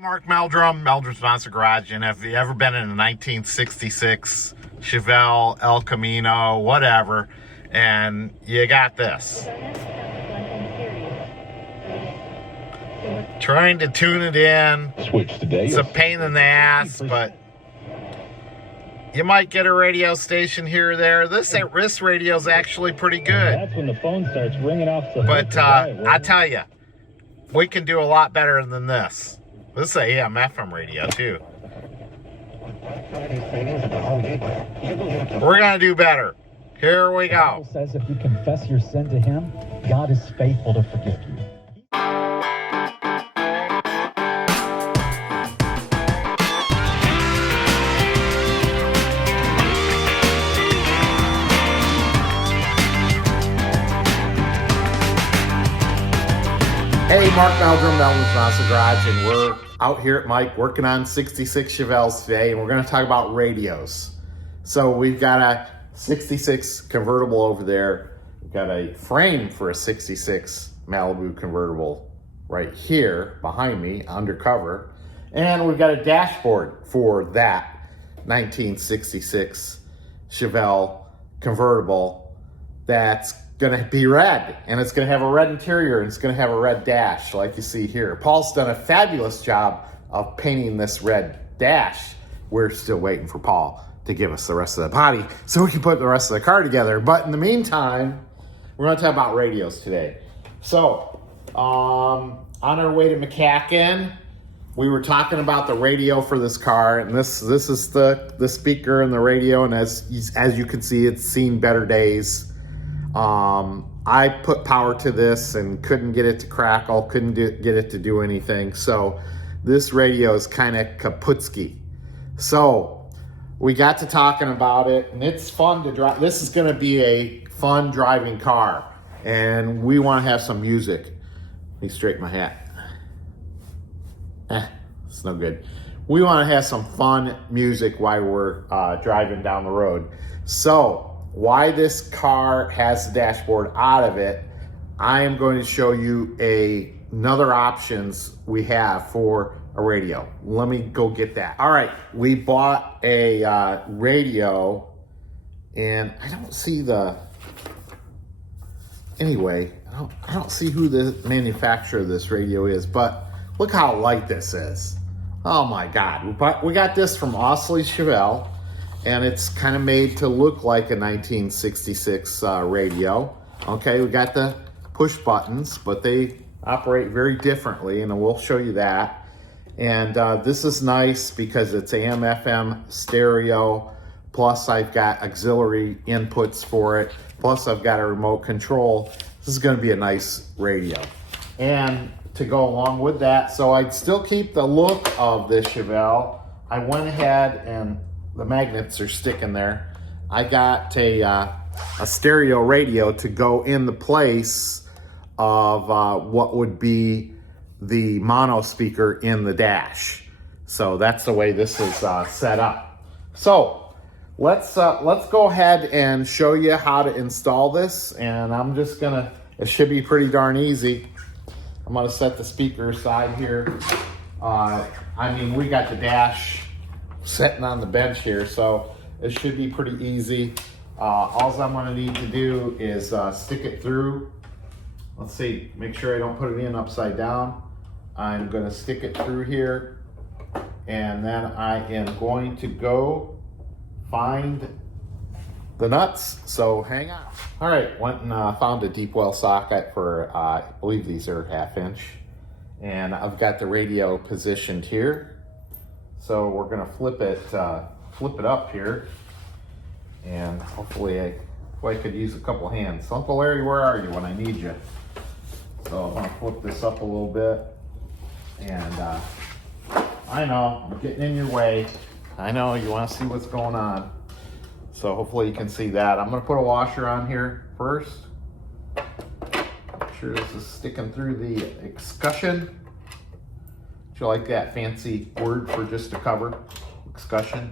Mark Meldrum, Meldrum's Monster Garage, and have you ever been in a 1966 Chevelle, El Camino, whatever, and you got this? Trying to tune it in, it's a pain in the ass, but you might get a radio station here or there. This radio is actually pretty good. That's when the phone starts ringing off the hook. But I tell you, we can do a lot better than this. This is a AM/FM radio too. We're gonna do better. Here we go. The Bible says if you confess your sin to Him, God is faithful to forgive you. Hey, Mark Meldrum, Meldrum's Monster Garage, and we're out here at Mike working on 66 Chevelles today, and we're going to talk about radios. So we've got a 66 convertible over there. We've got a frame for a 66 Malibu convertible right here behind me, undercover. And we've got a dashboard for that 1966 Chevelle convertible that's gonna be red, and it's gonna have a red interior, and it's gonna have a red dash like you see here. Paul's done a fabulous job of painting this red dash. We're still waiting for Paul to give us the rest of the body so we can put the rest of the car together. But in the meantime, we're gonna talk about radios today. So on our way to McCacken, we were talking about the radio for this car, and this is the speaker and the radio, and as you can see, it's seen better days. I put power to this and couldn't get it to crackle, couldn't get it to do anything. So this radio is kind of kaputski. So we got to talking about it, and it's fun to drive. This is going to be a fun driving car, and we want to have some music. Let me straighten my hat. It's no good. We want to have some fun music while we're driving down the road. So why this car has the dashboard out of it, I am going to show you another options we have for a radio. Let me go get that. All right, we bought a radio, and I don't see anyway, I don't see who the manufacturer of this radio is, but look how light this is. Oh my God, we got this from Ausley Chevelle, and it's kind of made to look like a 1966 radio. Okay, we got the push buttons, but they operate very differently, and we'll show you that. And this is nice because it's AM/FM stereo, plus I've got auxiliary inputs for it, plus I've got a remote control. This is going to be a nice radio. And to go along with that, so I'd still keep the look of this Chevelle, I went ahead, and the magnets are sticking there. I got a stereo radio to go in the place of what would be the mono speaker in the dash. So that's the way this is set up. So let's go ahead and show you how to install this, and I'm just gonna, it should be pretty darn easy. I'm gonna set the speaker aside here. I mean, we got the dash sitting on the bench here, so it should be pretty easy. All I'm gonna need to do is stick it through. Let's see, make sure I don't put it in upside down. I'm gonna stick it through here, and then I am going to go find the nuts, so hang on. All right, went and found a deep well socket for, I believe these are 1/2 inch. And I've got the radio positioned here. So we're gonna flip it up here, and hopefully I could use a couple hands. Uncle Larry, where are you when I need you? So I'm gonna flip this up a little bit, and I know I'm getting in your way. I know you want to see what's going on, so hopefully you can see that. I'm gonna put a washer on here first. Make sure this is sticking through the excussion. Do you like that fancy word for just a cover? Excussion.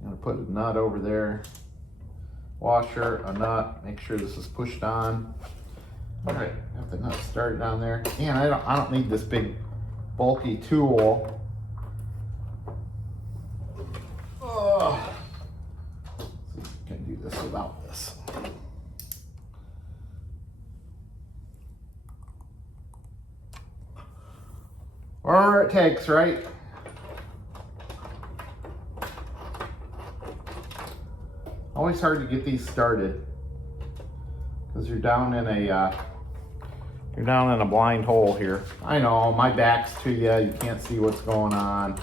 I'm gonna put a nut over there. Washer, a nut. Make sure this is pushed on. All right, got the nut started down there. And I don't need this big bulky tool. Ugh. See if we can do this without this. Whatever it takes, right? Always hard to get these started because you're down in a blind hole here. I know my back's to you. You can't see what's going on.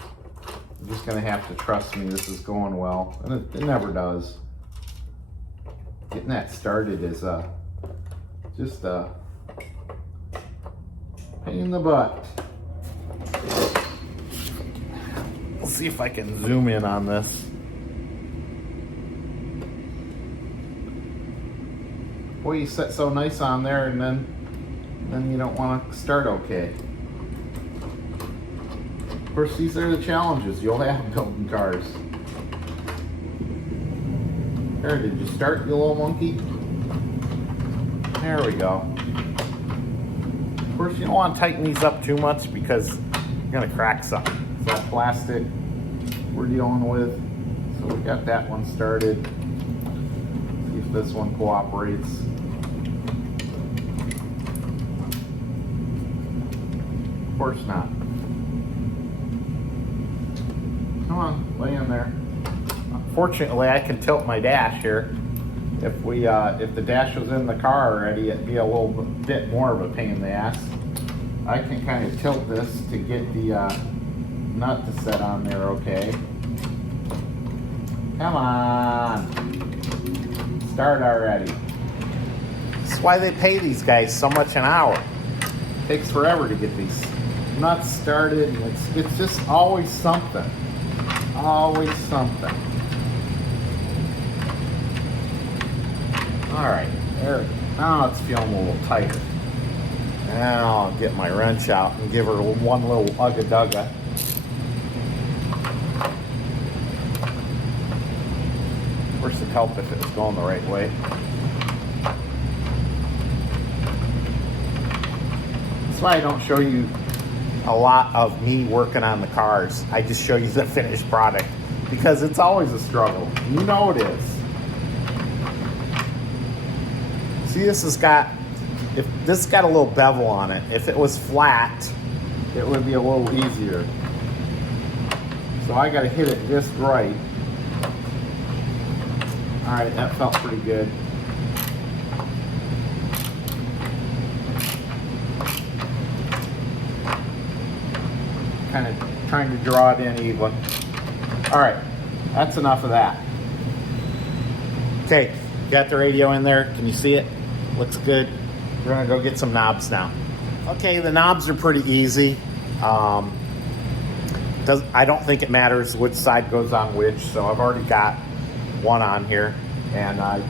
You're just gonna have to trust me. This is going well, and it never does. Getting that started is just a pain in the butt. Let's see if I can zoom in on this. Boy, you set so nice on there, and then you don't want to start okay. Of course, these are the challenges you'll have building cars. There, did you start, you little monkey? There we go. Of course, you don't want to tighten these up too much because you're going to crack something. So that plastic we're dealing with. So we got that one started. See if this one cooperates. Of course not. Come on, lay in there. Fortunately, I can tilt my dash here. If the dash was in the car already, it'd be a little bit more of a pain in the ass. I can kind of tilt this to get the nut to set on there okay. Come on. Start already. That's why they pay these guys so much an hour. It takes forever to get these nuts started. It's just always something. Always something. All right, there. Now it's feeling a little tighter. Now I'll get my wrench out and give her one little ugga-dugga. Of course, it'd help if it was going the right way. That's why I don't show you a lot of me working on the cars. I just show you the finished product because it's always a struggle. You know it is. See, this has got a little bevel on it. If it was flat, it would be a little easier. So I got to hit it just right. All right, that felt pretty good. Kind of trying to draw it in even. All right, that's enough of that. Okay, got the radio in there. Can you see it? Looks good. We're gonna go get some knobs now. Okay, the knobs are pretty easy. I don't think it matters which side goes on which, so I've already got one on here, and I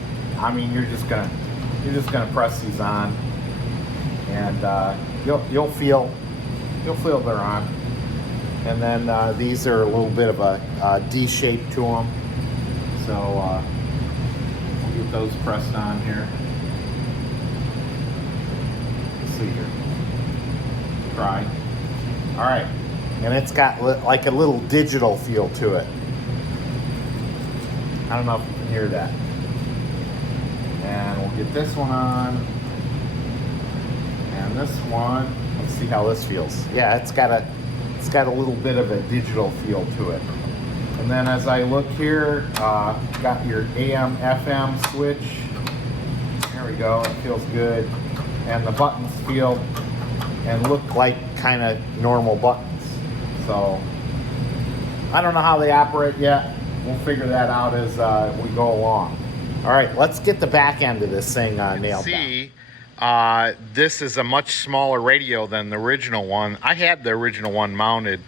mean you're just gonna press these on, and you'll feel they're on. And then these are a little bit of a D shape to them, so we'll get those pressed on here. Let's see here. Try. All right, and it's got like a little digital feel to it. I don't know if you can hear that. And we'll get this one on, and this one. Let's see how this feels. Yeah, it's got a little bit of a digital feel to it. And then as I look here, got your AM, FM switch. There we go, it feels good. And the buttons feel and look like kind of normal buttons. So, I don't know how they operate yet. We'll figure that out as we go along. All right, let's get the back end of this thing nailed down. This is a much smaller radio than the original one. I had the original one mounted,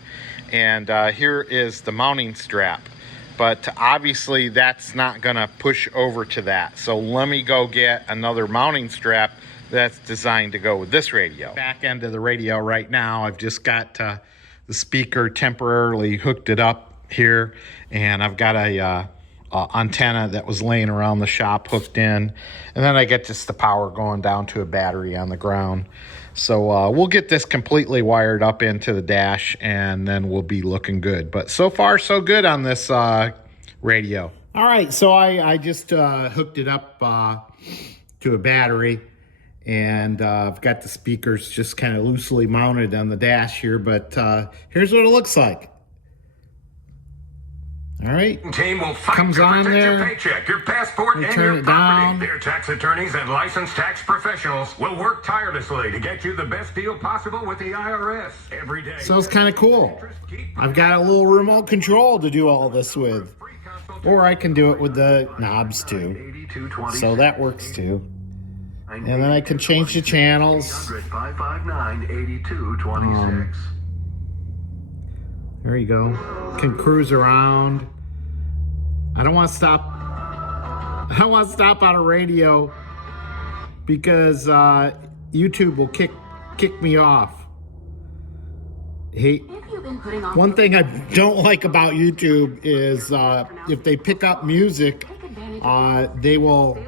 and here is the mounting strap. But obviously that's not gonna push over to that. So let me go get another mounting strap that's designed to go with this radio. Back end of the radio right now, I've just got the speaker temporarily hooked it up here, and I've got a antenna that was laying around the shop hooked in, and then I get just the power going down to a battery on the ground. So we'll get this completely wired up into the dash, and then we'll be looking good. But so far, so good on this radio. All right, so I just hooked it up to a battery, and I've got the speakers just kind of loosely mounted on the dash here, but here's what it looks like. All right, Team will fight comes to on protect there. your paycheck, your passport, You and turn your it property. down. Their tax attorneys and licensed tax professionals will work tirelessly to get you the best deal possible with the IRS every day. So it's kind of cool. I've got a little remote control to do all this with, or I can do it with the knobs too. So that works too. And then I can change the channels. There you go. Can cruise around. I don't want to stop. I don't want to stop on a radio because YouTube will kick me off. Hey, one thing I don't like about YouTube is if they pick up music, they will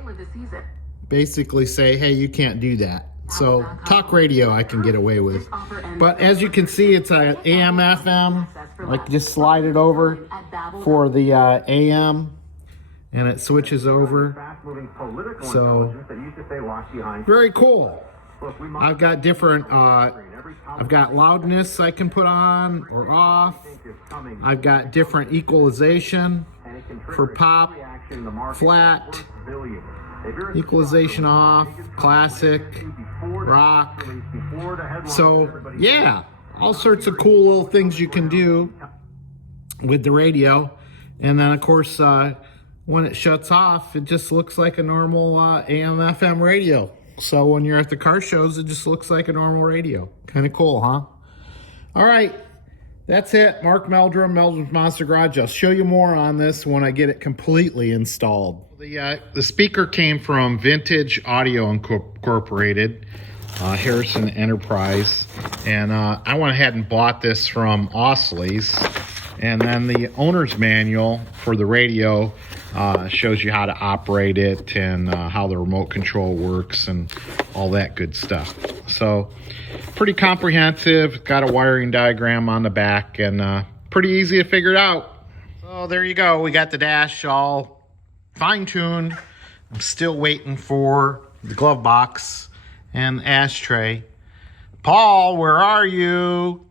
basically say, hey, you can't do that. So talk radio I can get away with. But as you can see, it's an AM, FM. I can just slide it over for the AM, and it switches over. So very cool. I've got different, I've got loudness I can put on or off. I've got different equalization for pop, flat, equalization off, classic, rock. So yeah, all sorts of cool little things you can do with the radio. And then of course, when it shuts off, it just looks like a normal AM FM radio. So when you're at the car shows, it just looks like a normal radio. Kind of cool, huh? All right, that's it. Mark Meldrum, Meldrum's Monster Garage. I'll show you more on this when I get it completely installed. The speaker came from Vintage Audio Incorporated, Harrison Enterprise, and I went ahead and bought this from Ausley's. And then the owner's manual for the radio shows you how to operate it and how the remote control works and all that good stuff. So pretty comprehensive. Got a wiring diagram on the back, and pretty easy to figure it out. So there you go. We got the dash all fine-tuned. I'm still waiting for the glove box and ashtray. Paul, where are you?